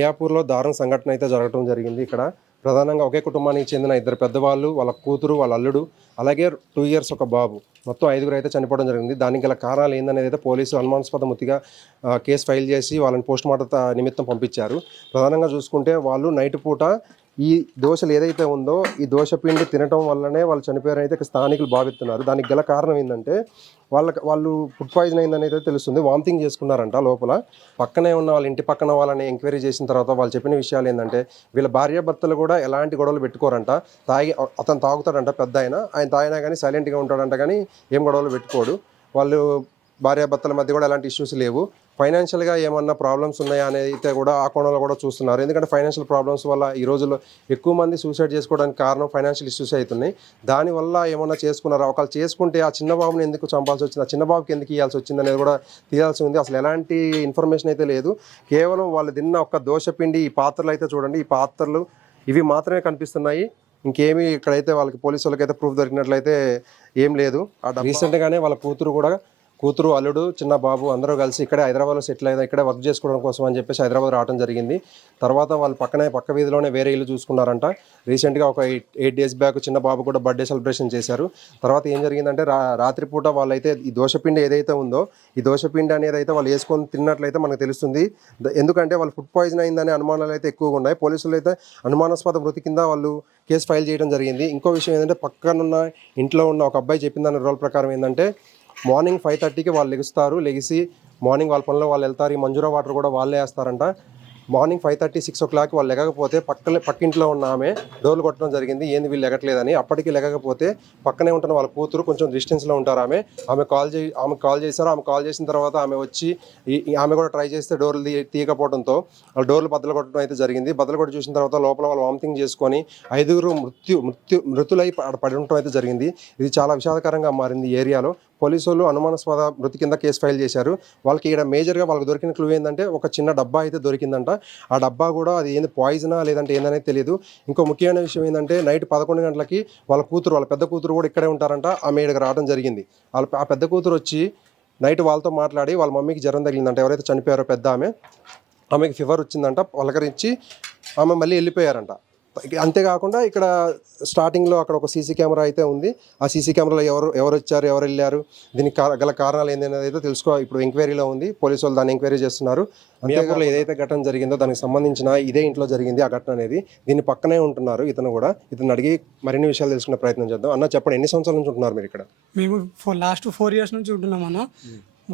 మియాపూర్లో దారుణ సంఘటన అయితే జరగడం జరిగింది. ఇక్కడ ప్రధానంగా ఒకే కుటుంబానికి చెందిన ఇద్దరు పెద్దవాళ్ళు వాళ్ళ కూతురు వాళ్ళ అల్లుడు అలాగే టూ ఇయర్స్ ఒక బాబు. మొత్తం ఐదుగురు అయితే చనిపోవడం జరిగింది. దానికి గల కారణాలు ఏందనేది అయితే పోలీసులు అనుమానాస్పద ముత్తిగా కేసు ఫైల్ చేసి వాళ్ళని పోస్ట్ మార్టం నిమిత్తం పంపించారు. ప్రధానంగా చూసుకుంటే వాళ్ళు నైట్ పూట ఈ దోశలు ఏదైతే ఉందో ఈ దోశ పిండి తినటం వల్లనే వాళ్ళు చనిపోయారని అయితే స్థానికులు భావిస్తున్నారు. దానికి గల కారణం ఏంటంటే వాళ్ళకి వాళ్ళు ఫుడ్ పాయిజన్ అయిందని అయితే తెలుస్తుంది. వామిటింగ్ చేసుకున్నారంట లోపల. పక్కనే ఉన్న వాళ్ళ ఇంటి పక్కన వాళ్ళని ఎంక్వైరీ చేసిన తర్వాత వాళ్ళు చెప్పిన విషయాలు ఏంటంటే వీళ్ళ భార్యాభర్తలు కూడా ఎలాంటి గొడవలు పెట్టుకోరంట. తాగి అతను తాగుతాడంట పెద్ద ఆయన. ఆయన తాగినా కానీ సైలెంట్గా ఉంటాడంట కానీ ఏం గొడవలు పెట్టుకోడు. వాళ్ళు భార్యాభర్తల మధ్య కూడా ఎలాంటి ఇష్యూస్ లేవు. ఫైనాన్షియల్గా ఏమన్నా ప్రాబ్లమ్స్ ఉన్నాయా అనేది అయితే కూడా ఆ కోణంలో కూడా చూస్తున్నారు. ఎందుకంటే ఫైనాన్షియల్ ప్రాబ్లమ్స్ వల్ల ఈ రోజుల్లో ఎక్కువ మంది సూసైడ్ చేసుకోవడానికి కారణం ఫైనాన్షియల్ ఇష్యూస్ అవుతున్నాయి. దానివల్ల ఏమన్నా చేసుకున్నారా? ఒకళ్ళు చేసుకుంటే ఆ చిన్న బాబుని ఎందుకు చంపాల్సి వచ్చింది? ఆ చిన్న బాబుకి ఎందుకు ఇవ్వాల్సి వచ్చింది అనేది కూడా తీయాల్సి ఉంది. అసలు ఎలాంటి ఇన్ఫర్మేషన్ అయితే లేదు. కేవలం వాళ్ళు తిన్న ఒక్క దోశపిండి ఈ పాత్రలు అయితే చూడండి. ఈ పాత్రలు ఇవి మాత్రమే కనిపిస్తున్నాయి. ఇంకేమీ ఇక్కడైతే వాళ్ళకి పోలీసు వాళ్ళకైతే ప్రూఫ్ దొరికినట్లయితే ఏం లేదు. ఆ రీసెంట్గానే వాళ్ళ కూతురు కూడా కూతురు అల్లుడు చిన్న బాబు అందరూ కలిసి ఇక్కడే హైదరాబాద్లో సెటిల్ అయినా ఇక్కడే వర్క్ చేసుకోవడం కోసం అని చెప్పేసి హైదరాబాద్ రావడం జరిగింది. తర్వాత వాళ్ళు పక్కనే పక్క వీధిలోనే వేరే ఇల్లు చూసుకున్నారంట. రీసెంట్గా ఒక ఎయిట్ ఎయిట్ డేస్ బ్యాక్ చిన్న బాబు కూడా బర్త్డే సెలబ్రేషన్ చేశారు. తర్వాత ఏం జరిగిందంటే రా రాత్రిపూట వాళ్ళైతే ఈ దోశపిండి ఏదైతే ఉందో ఈ దోశపిండి అనేది అయితే వాళ్ళు వేసుకొని తిన్నట్లయితే మనకు తెలుస్తుంది. ద- ఎందుకంటే వాళ్ళు ఫుడ్ పాయిజన్ అయిందనే అనుమానాలు అయితే ఎక్కువగా ఉన్నాయి. పోలీసులు అయితే అనుమానాస్పద మృతి కింద వాళ్ళు కేసు ఫైల్ చేయడం జరిగింది. ఇంకో విషయం ఏంటంటే పక్కనున్న ఇంట్లో ఉన్న ఒక అబ్బాయి చెప్పిన దాని రోల్ ప్రకారం ఏంటంటే మార్నింగ్ ఫైవ్ థర్టీకి వాళ్ళు లెగుస్తారు. లెగిసి మార్నింగ్ వాళ్ళ పనిలో వాళ్ళు వెళ్తారు. ఈ మంజూరా వాటర్ కూడా వాళ్ళే వేస్తారంట. Morning five thirty six o'clock వాళ్ళు లెగకపోతే పక్కనే పక్కింట్లో ఉన్న ఆమె డోర్లు కొట్టడం జరిగింది. ఏంది వీళ్ళు లెగట్లేదని. అప్పటికి లెగకపోతే పక్కనే ఉంటున్న వాళ్ళ కూతురు కొంచెం డిస్టెన్స్లో ఉంటారు ఆమె. ఆమె కాల్ చేయి ఆమె కాల్ చేశారు. ఆమె కాల్ చేసిన తర్వాత ఆమె వచ్చి ఆమె కూడా ట్రై చేస్తే డోర్లు తీయకపోవడంతో వాళ్ళ డోర్లు బద్దలు కొట్టడం అయితే జరిగింది. బద్దలు కొట్టి చూసిన తర్వాత లోపల వాళ్ళు వామిటింగ్ చేసుకొని ఐదుగురు మృత్యు మృత్యు మృతులై పడి ఉండటం అయితే జరిగింది. ఇది చాలా విషాదకరంగా మారింది ఈ ఏరియాలో. పోలీసు వాళ్ళు అనుమానాస్పద మృతి కింద కేసు ఫైల్ చేశారు. వాళ్ళకి ఇక్కడ మేజర్గా వాళ్ళకి దొరికిన క్లూ ఏంటంటే ఒక చిన్న డబ్బా అయితే దొరికిందంట. ఆ డబ్బా కూడా అది ఏంది పాయిజనా లేదంటే ఏందనేది తెలియదు ఇంకో ముఖ్యమైన విషయం ఏంటంటే నైట్ పదకొండు గంటలకి వాళ్ళ కూతురు వాళ్ళ పెద్ద కూతురు కూడా ఇక్కడే ఉంటారంట. ఆమె ఇక్కడికి రావడం జరిగింది. వాళ్ళ ఆ పెద్ద కూతురు వచ్చి నైట్ వాళ్ళతో మాట్లాడి వాళ్ళ మమ్మీకి జ్వరం తగిలిందంట. ఎవరైతే చనిపోయారో పెద్ద ఆమె ఆమెకి ఫీవర్ వచ్చిందంట పలకరించి ఆమె మళ్ళీ వెళ్ళిపోయారంట. అంతేకాకుండా ఇక్కడ స్టార్టింగ్లో అక్కడ ఒక సీసీ కెమెరా అయితే ఉంది. ఆ సీసీ కెమెరాలో ఎవరు ఎవరు వచ్చారు ఎవరు వెళ్ళారు దీనికి గల కారణాలు ఏందనేది అయితే తెలుసుకో ఇప్పుడు ఎంక్వైరీలో ఉంది. పోలీసు వాళ్ళు దాన్ని ఎంక్వైరీ చేస్తున్నారు. అంతేకాకుండా ఏదైతే ఘటన జరిగిందో దానికి సంబంధించిన ఇదే ఇంట్లో జరిగింది ఆ ఘటన అనేది దీని పక్కనే ఉంటున్నారు ఇతను కూడా. ఇతను అడిగి మరిన్ని విషయాలు తెలుసుకునే ప్రయత్నం చేద్దాం. అన్న చెప్పండి ఎన్ని సంవత్సరాల నుంచి ఉంటున్నారు మీరు ఇక్కడ? మేము ఫోర్ లాస్ట్ ఫోర్ ఇయర్స్ నుంచి ఉంటున్నాం అన్న.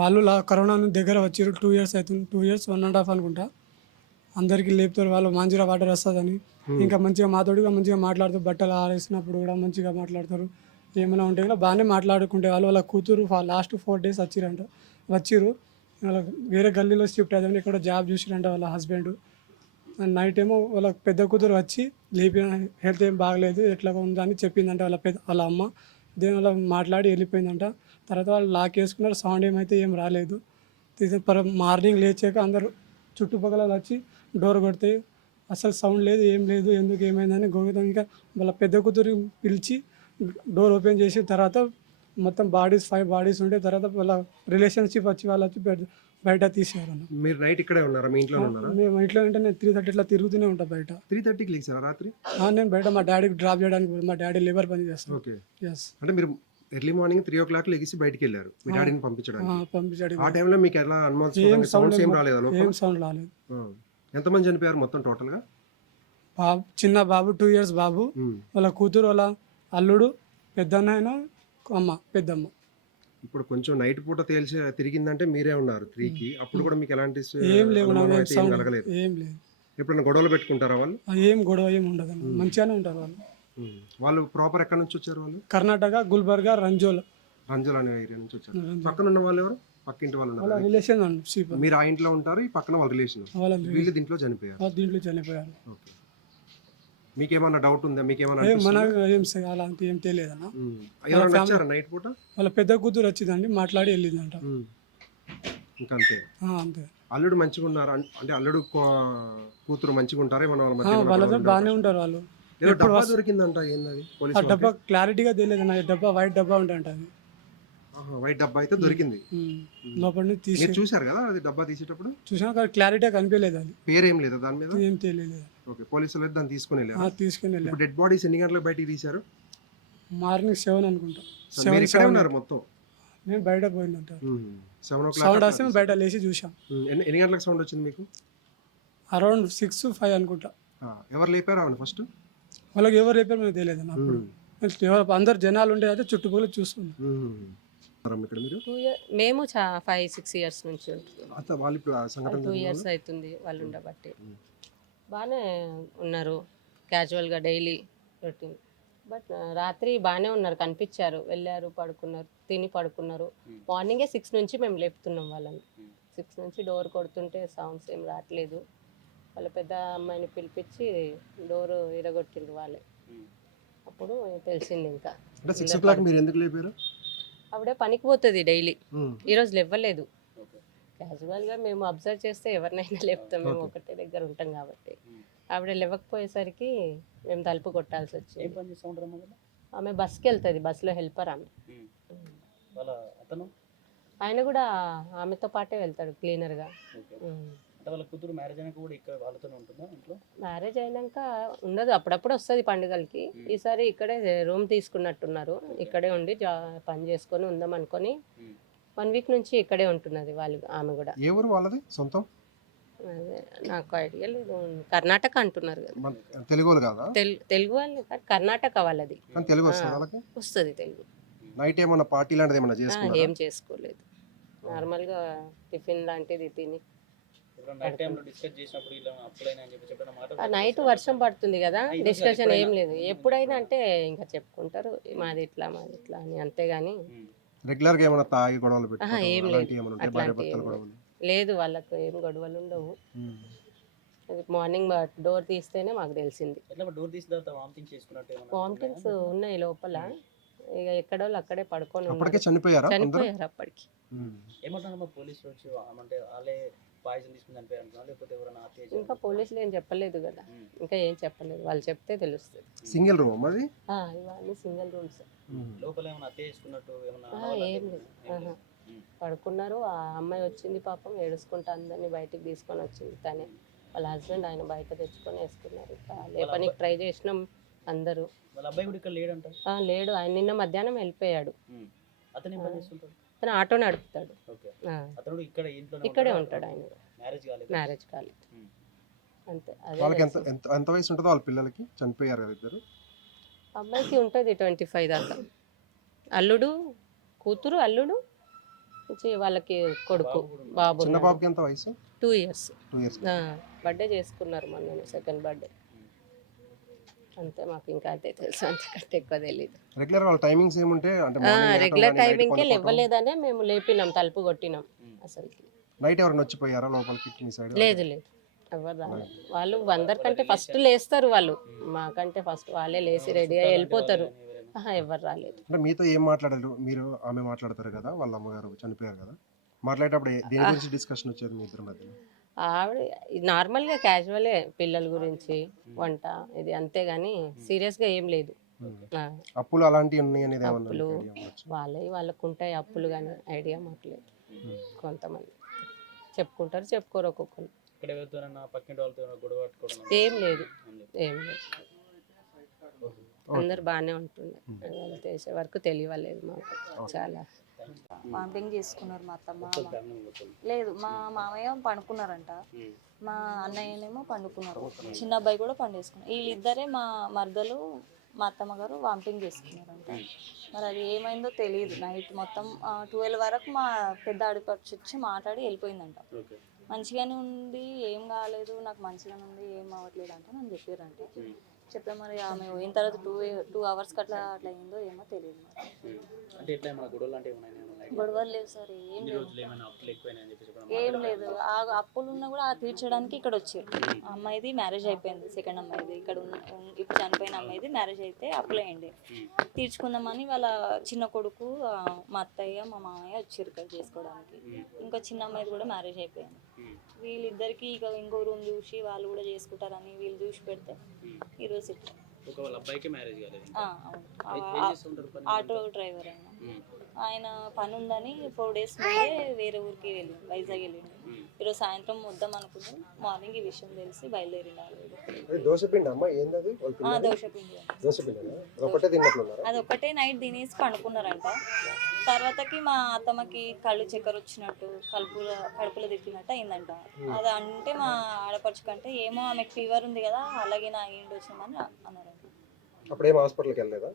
వాళ్ళు లా కరోనా దగ్గర వచ్చారు టూ ఇయర్స్ అవుతుంది two years one and half అనుకుంటా. అందరికీ లేపుతారు వాళ్ళు మంచిగా వాటర్ వస్తుందని. ఇంకా మంచిగా మాతోడిగా మంచిగా మాట్లాడుతూ బట్టలు ఆరేసినప్పుడు కూడా మంచిగా మాట్లాడతారు. ఏమైనా ఉంటే కూడా బాగానే మాట్లాడుకుంటే వాళ్ళు వాళ్ళ కూతురు లాస్ట్ ఫోర్ డేస్ వచ్చిరంట. వచ్చిర్రు. వాళ్ళ వేరే గల్లీలో షిఫ్ట్ అయ్యారు ఇక్కడ జాబ్ చూసిరంట వాళ్ళ హస్బెండ్ నైట్ ఏమో వాళ్ళ పెద్ద కూతురు వచ్చి లేపి హెల్త్ ఏం బాగలేదు ఎట్లా ఉందని చెప్పిందంట వాళ్ళ పెద్ద వాళ్ళ అమ్మ. దీనివల్ల మాట్లాడి వెళ్ళిపోయిందంట. తర్వాత వాళ్ళు లాక్ వేసుకున్నారు సౌండ్ ఏమైతే ఏం రాలేదు. పర మార్నింగ్ లేచాక అందరూ చుట్టుపక్కల వాళ్ళు వచ్చి డోర్ కొడితే అసలు సౌండ్ లేదు ఏం లేదు ఎందుకు ఏమైందని గోవిందం ఇంకా వాళ్ళ పెద్ద కూతురు పిలిచి డోర్ ఓపెన్ చేసిన తర్వాత మొత్తం బాడీస్ ఫైవ్ బాడీస్ ఉంటే తర్వాత వాళ్ళ రిలేషన్షిప్ వచ్చి వాళ్ళు వచ్చి బయట తీసేవారు. మీరు నైట్ ఇక్కడే ఉన్నారా? మీ ఇంట్లో ఉన్నారా? మేము ఇంట్లో అంటే నేను త్రీ థర్టీ ఇట్లా తిరుగుతూనే ఉంటా బయట. త్రీ థర్టీకి లేచారా రాత్రి? నేను బయట మా డాడీకి డ్రాప్ చేయడానికి మా డాడీ లేబర్ పని చేస్తాను ఓకే. ఎస్ అంటే మీరు early morning three o'clock లెగిసి బయటికి వెళ్ళారు మీ డాడీని పంపించడానికి. పంపించాడు ఆ టైంలో మీకు ఎలా అనుమానం సౌండ్స్ ఏం రాలేదా? ఏం సౌండ్ రాలేదు. ఎంతమంది చనిపోయారు మొత్తం టోటల్గా బాబు చిన్న బాబు టూ ఇయర్స్ బాబు. వాళ్ళ కూతురు వాళ్ళ అల్లుడు పెద్దన్న అమ్మ పెద్దమ్మ. ఇప్పుడు కొంచెం నైట్ పూట తేల్చి తిరిగిందంటే మీరే ఉన్నారు త్రీకి. అప్పుడు కూడా మీకు ఎలాంటి ఏం లేవు అనుమానం నాకు అయితే ఏం కలగలేదు. ఏం లేదు. ఎప్పుడైనా గొడవలు పెట్టుకుంటారా వాళ్ళు? ఆ, ఏం గొడవ ఏం ఉండదు. మంచిగానే ఉంటారు వాళ్ళు. ఉమ్. వాళ్ళు ప్రాపర్ ఎక్కడ నుంచి వచ్చారు వాళ్ళు? కర్ణాటక గుల్బర్గా రంజోల్. రంజల్ అనే ఏరియా నుంచి వచ్చారు. పక్కన ఉన్న వాళ్ళు ఎవరు? పక్కింటి వాళ్ళు వాళ్ళ ఉన్నారు రిలేషన్ అండి సీపర్ మీరు ఆ ఇంట్లో ఉంటారు ఈ పక్కన వాళ్ళ రిలేషన్ వాళ్ళ వీళ్ళు దీంట్లో చనిపోయారు. దీంట్లో చనిపోయారు. ఓకే. మీకేమన్నా డౌట్ ఉందా? మీకేమన్నా ఏం మనకు ఏం స- ఏం తెలియదన్న. ఉమ్. ఎవరైనా వచ్చారా నైట్ పూట? వాళ్ళ పెద్ద కూతురు వచ్చిందండి మాట్లాడి వెళ్ళిందంట. ఉమ్. ఇంకా అంతే. ఆ, అంతే. అల్లుడు మంచిగా ఉన్నారు? అన్- అంటే అల్లుడు కూ- కూతురు మంచిగా ఉంటారా? మన వాళ్ళ ఆ, మధ్య వాళ్ళతో బాగానే ఉంటారు వాళ్ళు. ఏదో డబ్బా దొరికిందంట ఏంది అది ఆ పోలీసు డబ్బా క్లారిటీగా తెలియదు డబ్బా వైట్ డబ్బా ఉంటాయంట అది. వైట్ డబ్బా అయితే దొరికింది. లోపల నుంచి తీసి మీరు చూశారు కదా అది డబ్బా తీసేటప్పుడు? చూసినా కానీ క్లారిటీ కనిపించలేదు అది. పేరు ఏం లేదా దాని మీద? ఏం తెలియలేదు. ఓకే పోలీసులు అయితే దాన్ని తీసుకుని వెళ్ళారు. తీసుకుని వెళ్ళాం ఇప్పుడు డెడ్ బాడీస్ ఎన్ని గంటలకు బయటికి తీశారు? మార్నింగ్ సెవెన్ అనుకుంటా. సెవెన్ ఇక్కడే ఉన్నారు మొత్తం? నేను బయట పోయిందంట. సెవెన్ ఓ సౌండ్ వస్తే బయట లేచి చూసాం ఎన్ని గంటలకు సౌండ్ వచ్చింది మీకు? అరౌండ్ సిక్స్ ఫైవ్ అనుకుంటా. ఎవరు లేపారు అవును ఫస్ట్ వాళ్ళకి ఎవరు రేపారు మనకు తెలియదు అప్పుడు అందరు జనాలు ఉండే అయితే చుట్టుపక్కల చూస్తున్నాం ఇక్కడ మీరు? టూ ఇయర్ మేము చా ఫైవ్ సిక్స్ ఇయర్స్ నుంచి ఉంటున్నాం. అంత వాళ్ళు ఇప్పుడు ఆ సంఘటన టూ ఇయర్స్ అవుతుంది వాళ్ళు ఉండబట్టి. బాగానే ఉన్నారు. క్యాజువల్గా డైలీ రొటీన్. బట్ రాత్రి బాగానే ఉన్నారు కనిపించారు. వెళ్ళారు పడుకున్నారు తిని పడుకున్నారు. మార్నింగే సిక్స్ నుంచి మేము లేపుతున్నాం వాళ్ళని. సిక్స్ నుంచి డోర్ కొడుతుంటే సౌండ్స్ ఏం రావట్లేదు. వాళ్ళ పెద్ద అమ్మాయిని పిలిపించి డోర్ ఇరగొట్టిండ్రు వాళ్ళే. అప్పుడు తెలిసింది ఇంకా. అంటే సిక్స్ ఓ క్లాక్ మీరు ఎందుకు లేపారు? ఆవిడ పనికి పోతుంది డైలీ. ఈరోజు లేవ్వలేదు. క్యాజువల్గా మేము అబ్జర్వ్ చేస్తే ఎవరినైనా లేపుతాం. మేము ఒకటే దగ్గర ఉంటాం కాబట్టి. ఆవిడ లేవకపోయేసరికి మేము తలుపు కొట్టాల్సి వచ్చింది? ఆమె బస్కి వెళ్తుంది. బస్సులో హెల్పర్ ఆమె. ఆయన కూడా ఆమెతో పాటే వెళ్తాడు క్లీనర్గా. ఓకే. అంటే వాళ్ళ కూతురు మ్యారేజ్ అయినాక కూడా ఇక్కడ వాళ్ళతోనే ఉంటుందా ఇంట్లో? మ్యారేజ్ అయినాక ఉండదు. అప్పుడప్పుడు వస్తుంది పండుగలకి. ఈసారి ఇక్కడే రూమ్ తీసుకున్నట్టున్నారు. ఇక్కడే ఉండి జా పని చేసుకొని ఉందాం అనుకొని వన్ వీక్ నుంచి ఇక్కడే ఉంటున్నది వాళ్ళు ఆమె కూడా. ఏ ఊరు వాళ్ళది? సొంతం? అదే నాకు ఐడియా లేదు. కర్ణాటక అంటున్నారు కదా. తెలుగు వాళ్ళు కాదా? తెలు తెలుగు వాళ్ళు కాదు, కర్ణాటక వాళ్ళది. కానీ తెలుగు వస్తుంది వాళ్ళకి? వస్తుంది తెలుగు. నైట్ ఏమన్నా పార్టీ లాంటిది ఏమన్నా ఆ, చేసుకున్నారా? ఏం చేసుకోలేదు. నార్మల్గా టిఫిన్ లాంటిది తిని నైట్ టైంలో డిస్కస్ చేసినప్పుడు ఇలా అప్పులైనా అని చెప్పి చెప్పిన మాట ఆ నైట్ వర్షం పడుతుంది కదా డిస్కషన్ ఏం లేదు. ఎప్పుడైనా అంటే ఇంకా చెప్పుకుంటారు మాది ఇట్లా మాది ఇట్లా అని అంతేగాని రెగ్యులర్గా ఏమన్నా తాగి గొడవలు ఏం లేదు. లేదు. వాళ్ళకు ఏం గొడవలు ఉండవు. ఉమ్. మార్నింగ్ డోర్ తీస్తేనే మాకు తెలిసింది. వామిటింగ్స్ ఉన్నాయి? లోపల. ఇక ఎక్కడోళ్ళు అక్కడే పడుకొని. చనిపోయారా చనిపోయారు అప్పటికి. ఉమ్. ఏమంటారమ్మా పోలీసులు వచ్చి? అంటే వాళ్ళే తీసుకుని చనిపోయారు లేకపోతే ఎవరైనా హత్య చేశారా? ఇంకా పోలీసులు ఏం చెప్పలేదు కదా. ఇంకా ఏం చెప్పలేదు. వాళ్ళు చెప్తే తెలుస్తుంది. సింగిల్ రూమ్ అది ఆ, ఇవన్నీ సింగిల్ రూమ్స్. లోపల ఏమైనా హత్య చేసుకున్నట్టు ఏం లేదు. ఆహా. పడుకున్నారు. ఆ అమ్మాయి వచ్చింది పాపం ఏడుసుకుంటూ అందరినీ బయటికి తీసుకొని వచ్చింది తనే. వాళ్ళ హస్బెండ్ ఆయన బయట తెచ్చుకొని వేసుకున్నారు. ఇంకా లేపనికి ట్రై చేసినాం అందరూ. వాళ్ళ అబ్బాయి కూడా ఇక్కడ లేడంట? ఆ, లేడు. ఆయన నిన్న మధ్యాహ్నం వెళ్ళిపోయాడు. అతను ఏం పని చేస్తుంటాడు? తను ఆటో నడుపుతాడు. ఓకే. ఆ, అతను ఇక్కడ ఉంటాడు? ఆయన. మ్యారేజ్ కాలేదు. మ్యారేజ్ కాలేదు. ఉమ్. అంతే. అదే వాళ్ళకి ఎంత వయసు ఉంటుందో వాళ్ళ పిల్లలకి? చనిపోయారు కదా ఇద్దరు? అమ్మాయికి ఉంటుంది ట్వంటీ ఫైవ్ దాకా. అల్లుడు కూతురు అల్లుడు వాళ్ళకి కొడుకు బాబు చిన్న బాబుకి ఎంత వయసు? Two years two years birthday చేసుకున్నారు మొన్న సెకండ్ బర్త్డే అంతే మాకు ఇంకా అదే తెలుసు. అంతకంటే ఎక్కువ తెలియదు రెగ్యులర్ వాళ్ళ టైమింగ్స్ ఏముంటే అంటే రెగ్యులర్ టైమింగ్కి. ఇవ్వలేదనే మేము లేపినాం తలుపు కొట్టినాం అసలుకి. నైట్ ఎవరైనా వచ్చిపోయారా లోపలికి మీ సైడ్ లేదు లేదు. ఎవరు రాలేదు. వాళ్ళు అందరికంటే ఫస్ట్ లేస్తారు వాళ్ళు. మాకంటే ఫస్ట్ వాళ్ళే లేచి రెడీ అయ్యి వెళ్ళిపోతారు. ఆహా, ఎవరు రాలేదు. అంటే మీతో ఏం మాట్లాడారు? మీరు ఆమె మాట్లాడతారు కదా వాళ్ళ అమ్మగారు చనిపోయారు కదా. మాట్లాడేటప్పుడు దేని గురించి డిస్కషన్ వచ్చేది మీ ఇద్దరి మధ్యలో? ఆవిడ నార్మల్గా క్యాజువలే పిల్లల గురించి వంట ఇది అంతేగాని సీరియస్గా ఏం లేదు. అప్పులు అలాంటివి ఉన్నాయి అనేది అప్పులు? వాళ్ళవి వాళ్ళకు ఉంటాయి అప్పులు కానీ ఐడియా మాకు లేదు. కొంతమంది చెప్పుకుంటారు చెప్పుకోరు ఒక్కొక్కరు. ఇక్కడ ఎవరితోనన్నా పక్కింటి వాళ్ళతో ఏమైనా గొడవ పట్టుకోవడం ఏం లేదు. ఏం లేదు. ఏం లేదు అందరు బాగానే ఉంటుండే వాళ్ళు చేసే వరకు తెలియలేదు మాకు. చాలా వామిటింగ్ చేసుకున్నారు మా అత్తమ్మ. లేదు మా మామయ్య పండుకున్నారంట. మా అన్నయ్యనేమో పండుకున్నారు. చిన్న అబ్బాయి కూడా పండేసుకున్నారు. వీళ్ళిద్దరే మా మరదలు మా అత్తమ్మ గారు వామిటింగ్ చేసుకున్నారంట. మరి అది ఏమైందో తెలియదు. నైట్ మొత్తం ట్వెల్వ్ వరకు మా పెద్ద ఆడిపడుచు వచ్చి మాట్లాడి వెళ్ళిపోయిందంట. మంచిగానే ఉంది ఏం కాలేదు నాకు మంచిగానే ఉంది ఏం అవ్వట్లేదు అంటే నన్ను చెప్పారంటే. చెప్తే మరి ఆమె పోయిన తర్వాత టూ టూ అవర్స్కి అట్లా అట్లా అయిందో ఏమో తెలియదు మరి. అంటే ఏమైనా గొడవలు అంటే ఏమైనా ఏమైనా ఉన్నాయా? గొడవలు లేవు సార్ ఏం లేవు ఏం లేదు. ఆ అప్పులు ఉన్నా కూడా ఆ తీర్చడానికి ఇక్కడ వచ్చారు. ఆ అమ్మాయిది మ్యారేజ్ అయిపోయింది సెకండ్ అమ్మాయిది. ఇక్కడ ఇప్పుడు చనిపోయిన అమ్మాయిది మ్యారేజ్ అయితే అప్పులు అయ్యింది. తీర్చుకుందామని వాళ్ళ చిన్న కొడుకు మా అత్తయ్య మా మామయ్య వచ్చారు ఇక్కడ చేసుకోవడానికి. ఇంకో చిన్న అమ్మాయిది కూడా మ్యారేజ్ అయిపోయింది. వీళ్ళిద్దరికి ఇక ఇంకో రూమ్ చూసి వాళ్ళు కూడా చేసుకుంటారని వీళ్ళు చూసి పెడితే ఈరోజు ఇట్లా ఆటో డ్రైవర్ అయినా ఉమ్. ఆయన పని ఉందని ఫోర్ డేస్ ముందే వేరే ఊరికి వెళ్ళి వైజాగ్ వెళ్ళిండు. ఈరోజు సాయంత్రం వద్దాం అనుకున్నాం. మార్నింగ్ ఈ విషయం తెలిసి బయలుదేరిండు దోశపిండి అది ఒకటే నైట్ తినేసి పండుకున్నారంట. తర్వాతకి మా అత్తమ్మకి కళ్ళు చక్కెర వచ్చినట్టు కడుపుల కడుపులో తిప్పినట్టు అయిందంట. అది అంటే మా ఆడపడుచు కంటే ఏమో ఆమెకు ఫీవర్ ఉంది కదా అలాగే నా ఏంటి వచ్చినామని అన్నారంట అప్పుడేం హాస్పిటల్కి వెళ్ళలేదా?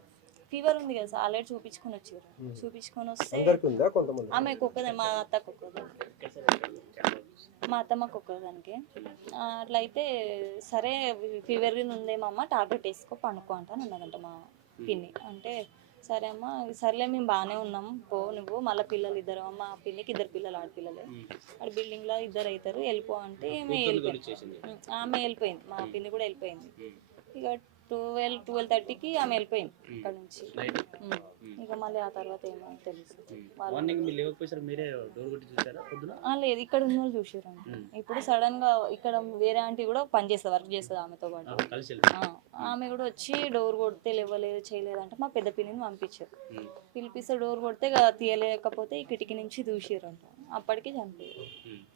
ఫీవర్ ఉంది కదా సార్ ఆల్రెడీ చూపించుకొని వచ్చారు. చూపించుకొని వస్తే ఉందా కొంతమంది ఆమెకు ఒక్కదే మా అత్తకు ఒక్కదానికి. మా అత్తమ్మకు ఒక్కదానికి. ఆ, అట్లయితే సరే ఫీవర్ ఉందేమమ్మ టాబ్లెట్ వేసుకో పండుకో అంట అని అన్నదంట మా పిన్ని. అంటే సరే అమ్మ సర్లే మేము బాగానే ఉన్నాం పో నువ్వు మళ్ళీ పిల్లలు ఇద్దరు మా పిన్నికి ఇద్దరు పిల్లలు ఆడపిల్లలే. ఆడ బిల్డింగ్లో ఇద్దరు అవుతారు వెళ్ళిపో అంటే ఆమె వెళ్ళిపోయింది. ఆమె వెళ్ళిపోయింది మా పిన్ని కూడా వెళ్ళిపోయింది. ఇక ట్వెల్వ్ ట్వెల్వ్ థర్టీకి ఆమె వెళ్ళిపోయింది ఇక్కడ నుంచి. ఉమ్. ఇక మళ్ళీ ఆ తర్వాత ఏమో తెలుసు మీరు డోర్ కొట్టి చూసారా ఆ, లేదు ఇక్కడ ఉన్న వాళ్ళు చూసారండి ఇప్పుడు సడన్గా ఇక్కడ వేరే ఆంటీ కూడా పని చేస్తుంది వర్క్ చేస్తుంది ఆమెతో పాటు. ఆమె కూడా వచ్చి డోర్ కొడితే లేవలేదు చేయలేదు అంటే మా పెద్ద పిన్నిని పంపించారు. పిలిపిస్తే డోర్ కొడితే తీయలేకపోతే ఈ కిటికీ నుంచి దూసిరంట అప్పటికి చనిపోయారు.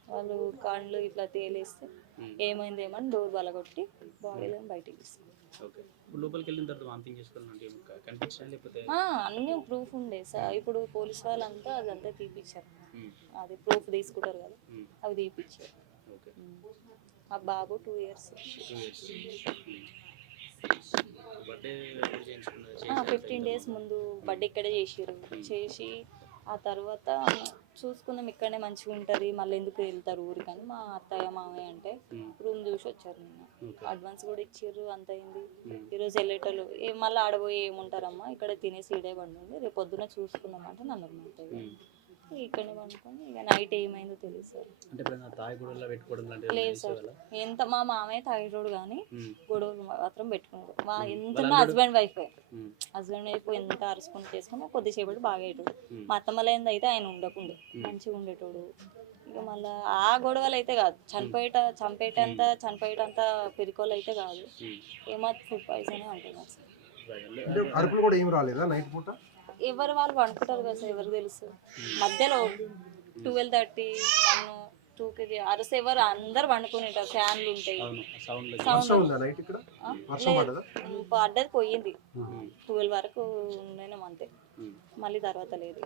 వాళ్ళు కాళ్ళు ఇట్లా తేలేస్తే ఏమైంది ఏమని డోర్ బలగొట్టి బాడీలో బయటికి తీసుకున్నారు. లోపలికి వెళ్ళిన తర్వాత వామిటింగ్ చేసుకోవాలంటే లేకపోతే? అన్నీ ప్రూఫ్ ఉండే. సార్ ఇప్పుడు పోలీస్ వాళ్ళంతా అదంతా తీపిచ్చారు. అది ప్రూఫ్ తీసుకుంటారు కదా. అవి తీపిచ్చారు. ఆ బాబు టూ ఇయర్స్ ఫిఫ్టీన్ డేస్ ముందు బర్త్డే ఇక్కడే చేసిర్రు. చేసి ఆ తర్వాత చూసుకుందాం ఇక్కడనే మంచిగా ఉంటుంది మళ్ళీ ఎందుకు వెళ్తారు ఊరికని మా అత్తయ్య మామయ్య అంటే రూమ్ చూసి వచ్చారు నిన్న. అడ్వాన్స్ కూడా ఇచ్చిర్రు అంత అయింది. ఈరోజు వెళ్ళేటోళ్ళు ఏ మళ్ళీ ఆడబోయి ఏముంటారమ్మా? ఇక్కడ తినేసి ఇడే పండుంది రేపు పొద్దున చూసుకుందాం అంటే నన్ను అత్తయ్య ఇక్కడనే పండుకొని ఇక నైట్ ఏమైందో తెలియదు సార్. అంటే ఎప్పుడైనా పెట్టుకోవడం లాంటివి లేదు సార్. ఎంత మా మామయ్య తాగేటోడు కానీ. గొడవలు మాత్రం పెట్టుకున్నాడు. మా ఎంత హస్బెండ్ వైఫ్. హస్బెండ్ వైఫ్ ఎంత అరుచుకుని చేసుకుని కొద్దిసేపటి బాగా అయ్యేటోడు. మా అత్తమ్మలేంది అయితే ఆయన ఉండకుండే. మంచిగా ఉండేటోడు. ఇక మళ్ళా ఆ గొడవలు అయితే కాదు. చనిపోయేట చంపేటంత చనిపోయేటంత పిరికోలు అయితే కాదు. ఏమో ఫుడ్ పాయిజన్ అంటున్నారు సార్. అరుపులు కూడా ఏం రాలేదా నైట్ పూట? ఎవరు వాళ్ళు పండుకుంటారు కదా సార్ ఎవరు తెలుసు? మధ్యలో ట్వెల్వ్ థర్టీ వన్ టూకి అరసే ఎవరు అందరు పండుకునేటారు ఫ్యాన్లు ఉంటాయి. సౌండ్ పడ్డది? పోయింది. ట్వెల్వ్ వరకు ఉండేనాం అంతే. మళ్ళీ తర్వాత లేదు.